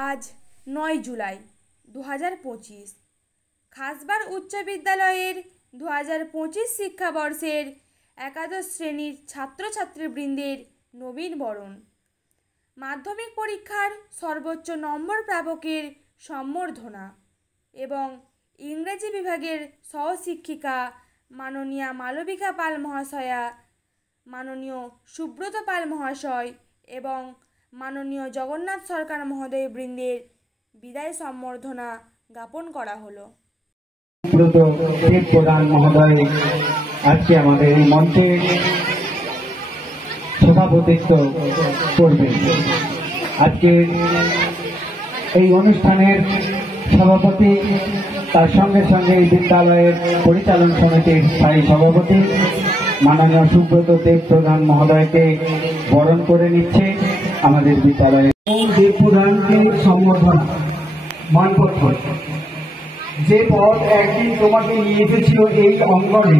আজ ৯ জুলাই ২০২৫ খাসবাড় উচ্চ বিদ্যালয়ের ২০২৫ শিক্ষাবর্ষের একাদশ শ্রেণীর ছাত্রছাত্রীবৃন্দের নবীন বরণ, মাধ্যমিক পরীক্ষার সর্বোচ্চ নম্বর প্রাপকের সম্বর্ধনা এবং ইংরেজি বিভাগের সহশিক্ষিকা মাননীয়া মালবিকা পাল মহাশয়া, মাননীয় সুব্রত পাল মহাশয় এবং মাননীয় জগন্নাথ সরকার মহোদয় বৃন্দের বিদায় সম্বর্ধনা জ্ঞাপন করা হলো। সুব্রত দেব প্রধান মহোদয় আজকে আমাদের এই মঞ্চে সভাপতিত্ব করবেন। আজকে এই অনুষ্ঠানের সভাপতি, তার সঙ্গে সঙ্গে এই বিদ্যালয়ের পরিচালন সমিতির স্থায়ী সভাপতি মাননীয় সুব্রত দেব প্রধান মহোদয়কে বরণ করে নিচ্ছে আমাদের বিদ্যালয়ের দেব প্রধানকে সম্বর্ধনা মানপত্র। যে পথ একদিন তোমাকে নিয়ে এসেছিল এই অঙ্গনে,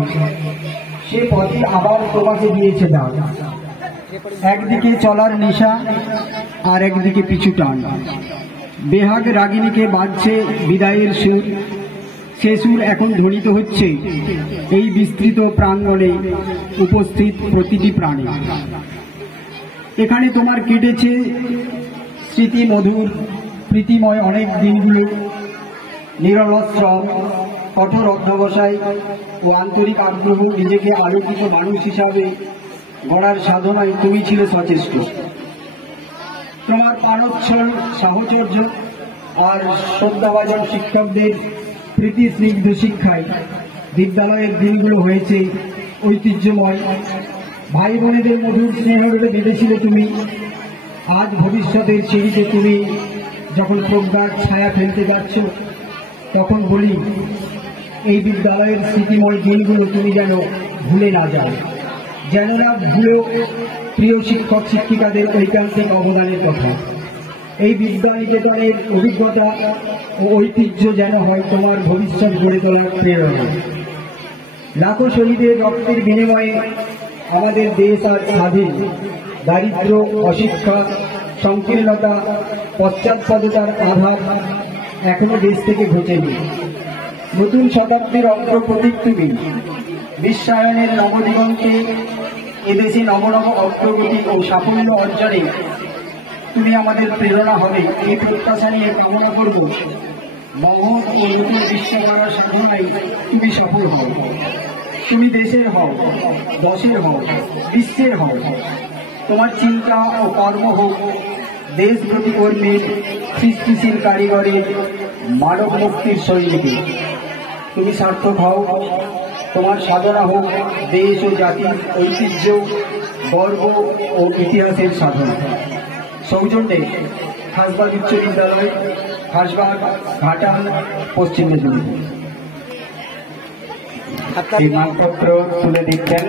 সে পথে আবার তোমাকে দিয়েছে ডাক। একদিকে চলার নেশা আর একদিকে পিছু টান। বেহাগ রাগিনীকে বাজছে বিদায়ের সুর, সে সুর এখন ধ্বনিত হচ্ছে এই বিস্তৃত প্রাঙ্গণে উপস্থিত প্রতিটি প্রাণী। এখানে তোমার কেটেছে স্মৃতি মধুর প্রীতিময় অনেক দিনগুলো। নিরলস শ্রম, কঠোর অধ্যবসায় ও আন্তরিক আগ্রহ নিজেকে আলোকিত মানুষ হিসাবে গড়ার সাধনায় তুমি ছিলে সচেষ্ট। তোমার প্রাণোচ্ছল সাহচর্য আর শ্রদ্ধাভাজন শিক্ষকদের প্রীতি স্নিগ্ধ শিক্ষায় বিদ্যালয়ের দিনগুলো হয়েছে ঐতিহ্যময়। ভাই বোনেদের মধুর স্নেহরে বেঁধেছিলে তুমি। আজ ভবিষ্যতের সিঁড়িতে তুমি যখন প্রজ্ঞার ছায়া ফেলতে যাচ্ছ, তখন বলি এই বিদ্যালয়ের স্মৃতিময় দিনগুলো তুমি যেন ভুলে না যাও, যেন না ভুলেও প্রিয় শিক্ষক শিক্ষিকাদের ঐকান্তিক অবদানের কথা। এই বিদ্যানিকেতনের অভিজ্ঞতা ও ঐতিহ্য যেন হয় তোমার ভবিষ্যৎ গড়ে তোলার প্রেরণা। লাখো শহীদের রক্তের বিনিময়ে আমাদের দেশ আজ স্বাধীন। দারিদ্র, অশিক্ষা, সংকীর্ণতা, পশ্চাৎপদতার আঘাত এখনো দেশ থেকে ঘটেনি। নতুন শতাব্দীর অগ্রপ্রতীক তুমি। বিশ্বায়নের নবদিগন্তে এদেশে নবনব অগ্রগতি ও সাফল্য অর্জনে তুমি আমাদের প্রেরণা হবে, এই প্রত্যাশা নিয়ে কামনা করব মহৎ ও নতুন বিশ্ব গড়ার সাধনায় তুমি সফল হও। তুমি দেশের হও, দশের হও, বিশ্বের হও। তোমার চিন্তা ও কর্ম হোক দেশ প্রতিকর্মীর, সৃষ্টিশীল কারিগরের, মানব মুক্তির সৈনিকের। তুমি সার্থক হও, তোমার সাধনা হোক দেশ ও জাতির ঐতিহ্য, গর্ব ও ইতিহাসের সাধনা। সৌজন্যে খাসবাড় উচ্চ বিদ্যালয়, খাসবাড়, ঘাটাল, পশ্চিম মেদিনীপুর। এই মানপত্র তুলে দিচ্ছেন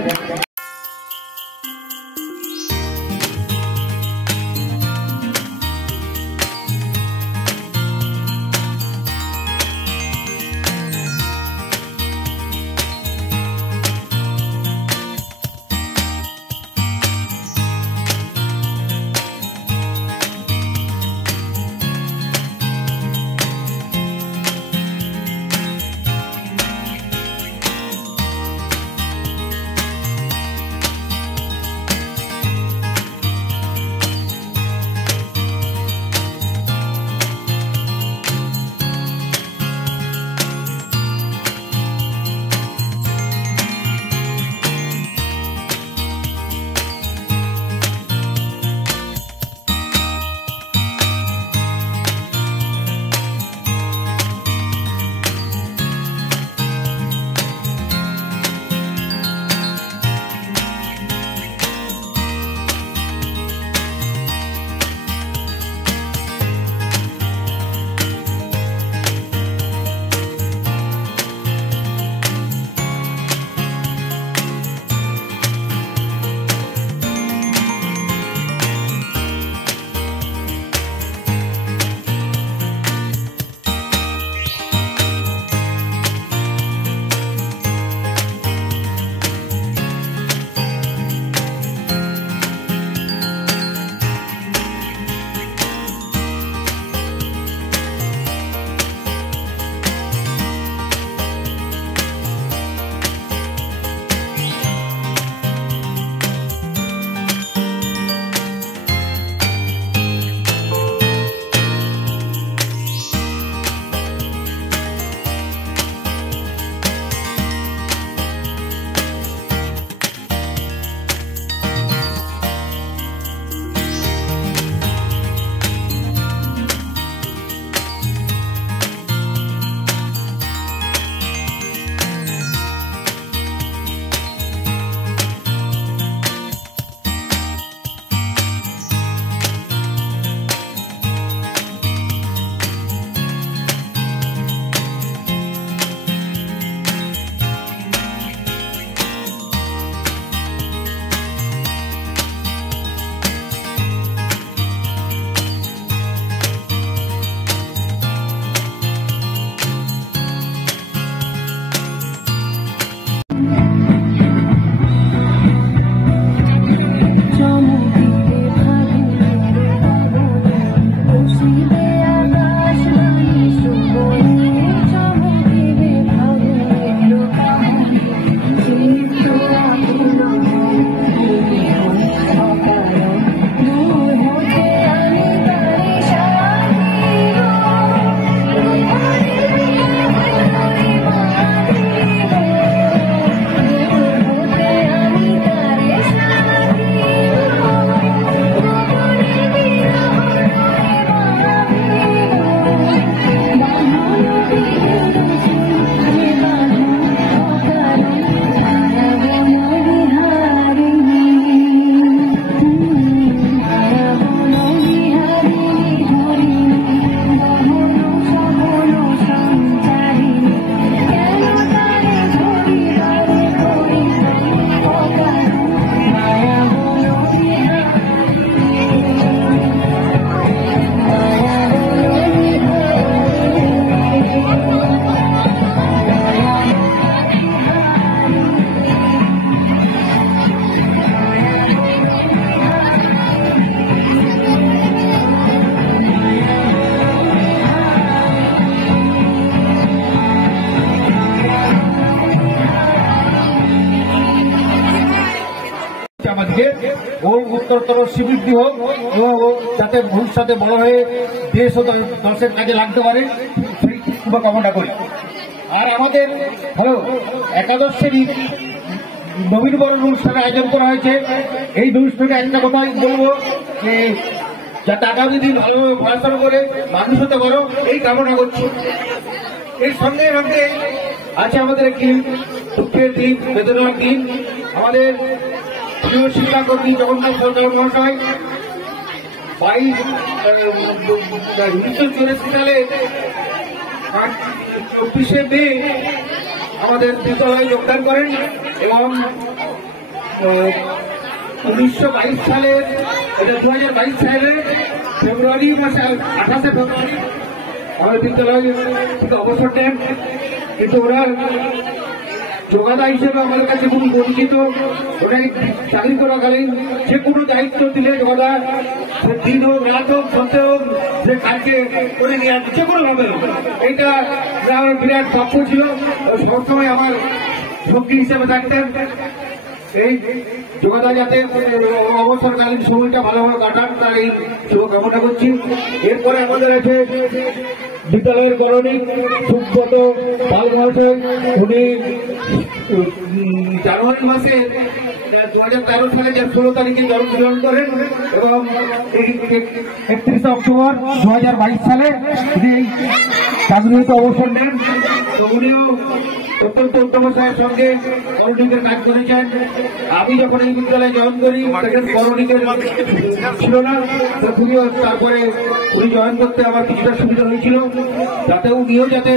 ওর উত্তরতর শ্রীবৃদ্ধি হোক এবং ও যাতে ভবিষ্যতে বড় হয়ে দেশ ও দশের কাজে লাগতে পারে সেই শুভকামনা করি। আর আমাদের হলো একাদশ শ্রেণীর নবীনবরণ অনুষ্ঠানের আয়োজন করা হয়েছে। এই অনুষ্ঠানে একটা কথাই বলবো যে যাতে আগামী দিন ভালোভাবে পড়াশোনা করে মানুষ হতে পারো এই কামনা করছি। এর সঙ্গে সঙ্গে আছে আমাদের একটি দুঃখের দিন, বেদনার দিন। আমাদের প্রিয় শিক্ষাকর্মী জগন্নাথ সরকার মহাশয় 1984 সালে 24শে মে আমাদের বিদ্যালয়ে যোগদান করেন এবং 1922 সালের 2022 সালের ফেব্রুয়ারি মাসে 28শে ফেব্রুয়ারি আমাদের বিদ্যালয় থেকে অবসর নেন। কিন্তু ওরা যোগাদা হিসেবে আমাদের কাছে খুবই পরিচিত। ওটাই চাকরি করাকালীন যে কোনো দায়িত্ব দিলে যোগাদা সে দিন হোক রাত হোক সন্ধ্যে হোক সে কাজকে করে নিয়ে আসছে যে কোনো ভাবে। এইটা আমার বিরাট প্রাপ্য ছিল। সবসময় আমার সঙ্গী হিসেবে থাকতেন। এই যোগাদা যাতে অবসরকালীন সময়টা ভালোভাবে কাটান তার এই শুভকামনা করছি। এরপরে আমাদের আছে বিদ্যালয়ের করণিক সুব্রত পাল মহাশয়। উনি জানুয়ারি মাসে 2013 সালে 16 তারিখে জন্মগ্রহণ করেন এবং 31 অক্টোবর 2022 সালে উনি চাকরিতে অবসর নেন। তো উনিও অত্যন্ত উদ্যমতার সঙ্গে করণিকের কাজ করেছেন। আমি যখন এই বিদ্যালয়ে জয়েন করি তখন করণিকের ছিল না, তারপরে উনি জয়েন করতে আমার কিছুটা সুবিধা হয়েছিল, যাতে উনিও যাতে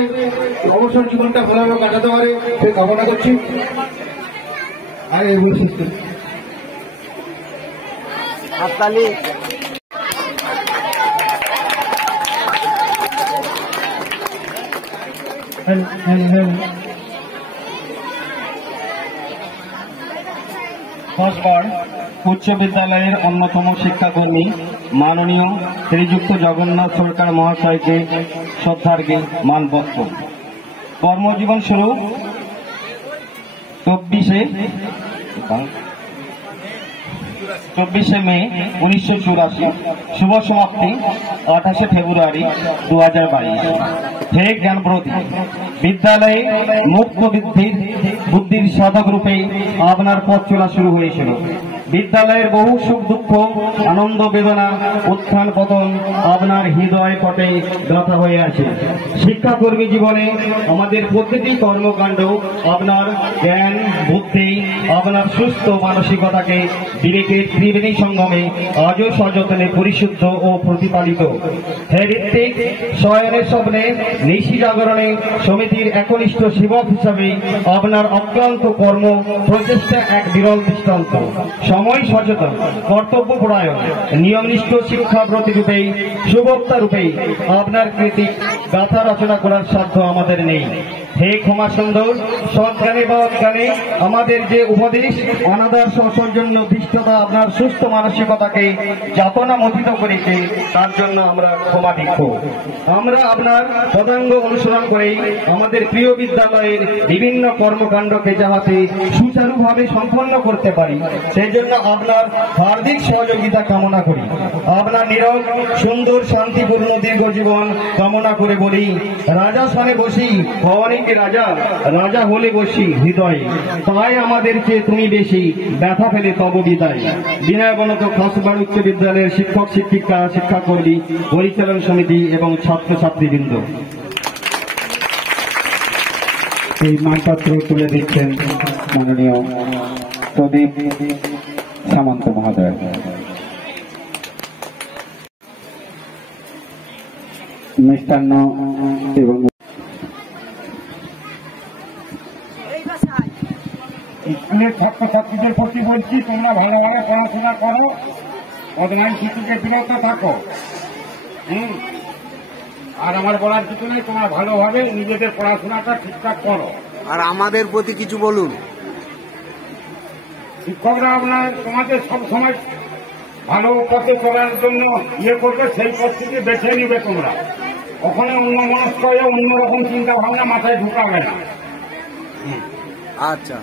অবসর জীবনটা ভালোভাবে কাটাতে পারে সেই কামনা করছি। আর এই হাততালি। কসবার উচ্চ বিদ্যালয়ের অন্যতম শিক্ষাকর্মী মাননীয় শ্রীযুক্ত জগন্নাথ সরকার মহাশয়কে শ্রদ্ধার্ঘ্যে মানপত্র। কর্মজীবন শুরু 24শে মে 1984, শুভ সমাপ্তি 28শে ফেব্রুয়ারি 2022। হে জ্ঞানব্রতী, বিদ্যালয়ে মুক্ত বুদ্ধির সাধক রূপে আপনার পথ চলা শুরু হয়েছিল। বিদ্যালয়ের বহু সুখ দুঃখ, আনন্দ বেদনা, উত্থান পতন আপনার হৃদয় পটে গাঁথা হয়ে আছে। শিক্ষাকর্মী জীবনে আমাদের প্রতিটি কর্মকাণ্ড আপনার জ্ঞান বুদ্ধি, আপনার সুস্থ মানসিকতাকে বিবেকের ত্রিবেণী সঙ্গমে আজও সযত্নে পরিশুদ্ধ ও প্রতিপালিত। হে ঋত্বিক, শয়নের স্বপ্নে নিশি জাগরণে সমিতির একনিষ্ঠ সেবক হিসাবে আপনার অক্লান্ত কর্ম প্রচেষ্টা এক বিরল দৃষ্টান্ত। সময় সচেতন, কর্তব্য পরায়ণ, নিয়মনিষ্ঠ শিক্ষাব্রতী রূপে সুবক্তা রূপে আপনার কৃতি গাথা রচনা করার সাধ্য আমাদের নেই। হে ক্ষমা সুন্দর, সৎজ্ঞানে বা অজ্ঞানে আমাদের যে উপদেশ অনাদর্শ সৌজন্য ধৃষ্টতা আপনার সুস্থ মানসিকতাকে যাতনা মথিত করেছে, তার জন্য আমরা ক্ষমা ভিক্ষ। আমরা আপনার পদাঙ্গ অনুসরণ করে আমাদের প্রিয় বিদ্যালয়ের বিভিন্ন কর্মকাণ্ডকে যাহাতে সুচারুভাবে সম্পন্ন করতে পারি, সেই জন্য আপনার হার্দিক সহযোগিতা কামনা করি। আপনার নীরব সুন্দর শান্তিপূর্ণ দীর্ঘ জীবন কামনা করে বলি, রাজা স্থানে বসি ভবানী রাজা, রাজা হলে বসি হৃদয়ে, তাই আমাদের চেয়ে তুমি বেশি ব্যথা ফেলে তব বিদায়। বিনয়বনত খাসবাড় উচ্চ বিদ্যালয়ের শিক্ষক শিক্ষিকা, শিক্ষাকর্মী, পরিচালন সমিতি এবং ছাত্রছাত্রীবৃন্দ। এই মানপত্র তুলে দিচ্ছেন মাননীয় প্রদীপ সামন্ত মহোদয়। মিষ্টান্ন এবং স্কুলের ছাত্রছাত্রীদের প্রতি বলছি, তোমরা ভালোভাবে পড়াশোনা করো, বদনাম শিশুকে বিরত থাকো। আর আমার বলার কিছু নেই, তোমরা ভালোভাবে নিজেদের পড়াশোনাটা ঠিকঠাক করো। আর আমাদের প্রতি কিছু বলুন। শিক্ষকরা তোমাদের সব সময় ভালো পথে চলার জন্য করবে, সেই পথ থেকে বেছে নিবে। তোমরা ওখানে অন্য মনস্ক হয়ে অন্যরকম চিন্তা ভাবনা মাথায় ঢুকাবে না। আচ্ছা।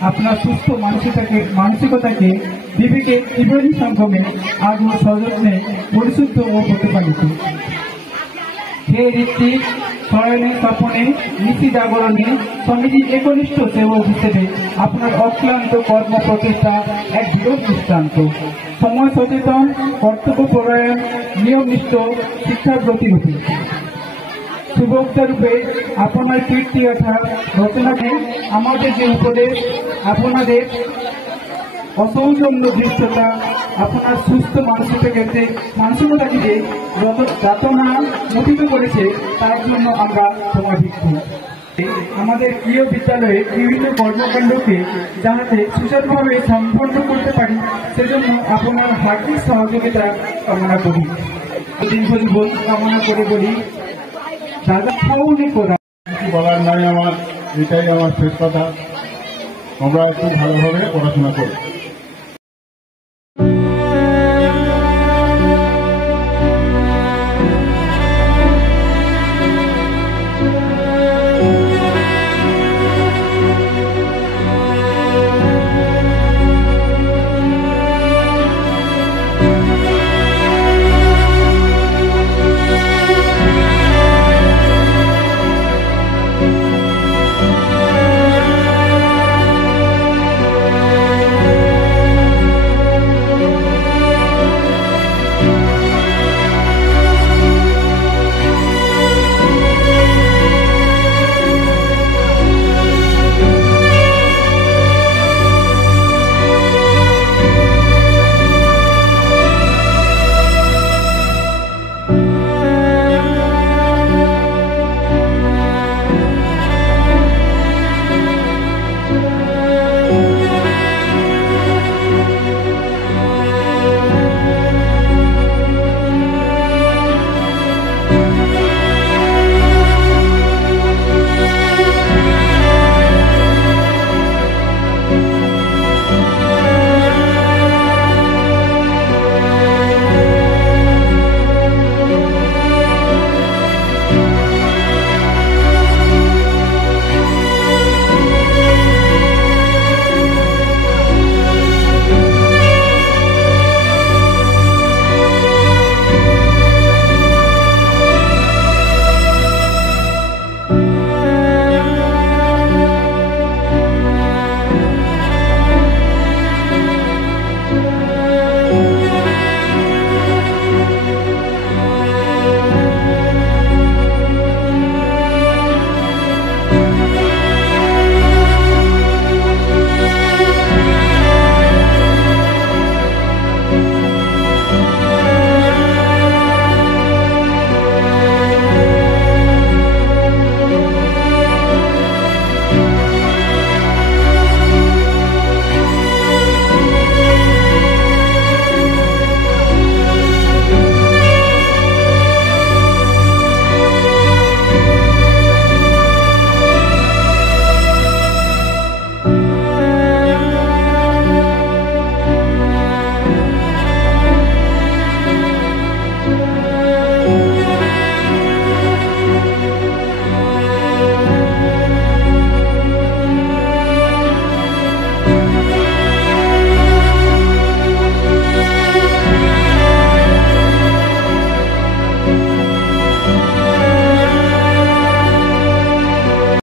আপনার সুস্থ মানসিকতাকে বিবেকে ত্রিবেণী সঙ্গমে আগুন সযত্নে পরিশুদ্ধ ও প্রতিপালিত। হে ঋত্বিক শয়নে স্বপনে নীতি জাগরণে স্বামীজি একনিষ্ঠ সেবক হিসেবে আপনার অক্লান্ত কর্ম প্রচেষ্টা এক বিরোধ দৃষ্টান্ত। সময় সচেতন, কর্তব্যপরায়ণ, নিয়মনিষ্ঠ, শিক্ষাব্রতী রূপে সুবক্তা রূপে আপনার কীর্তি গাথা রচনাকে আমাদের যে উপদেশ, আপনাদের অসৌজন্য দৃশ্যতা, আপনার সুস্থ মানসিকতাকে যে যাতনা মোটিত করেছে তার জন্য আমরা ক্ষমা ভিক্ষু। আমাদের প্রিয় বিদ্যালয়ে বিভিন্ন কর্মকাণ্ডকে যাতে সুচারুভাবে সম্পন্ন করতে পারি সেজন্য আপনার হার্দিক সহযোগিতা কামনা করি। দীর্ঘজীবন কামনা করে বলি দাদা খাওনি করা। কিছু বলার নাই আমার, এটাই আমার শেষ কথা। আমরা একটু ভালোভাবে পড়াশোনা করি।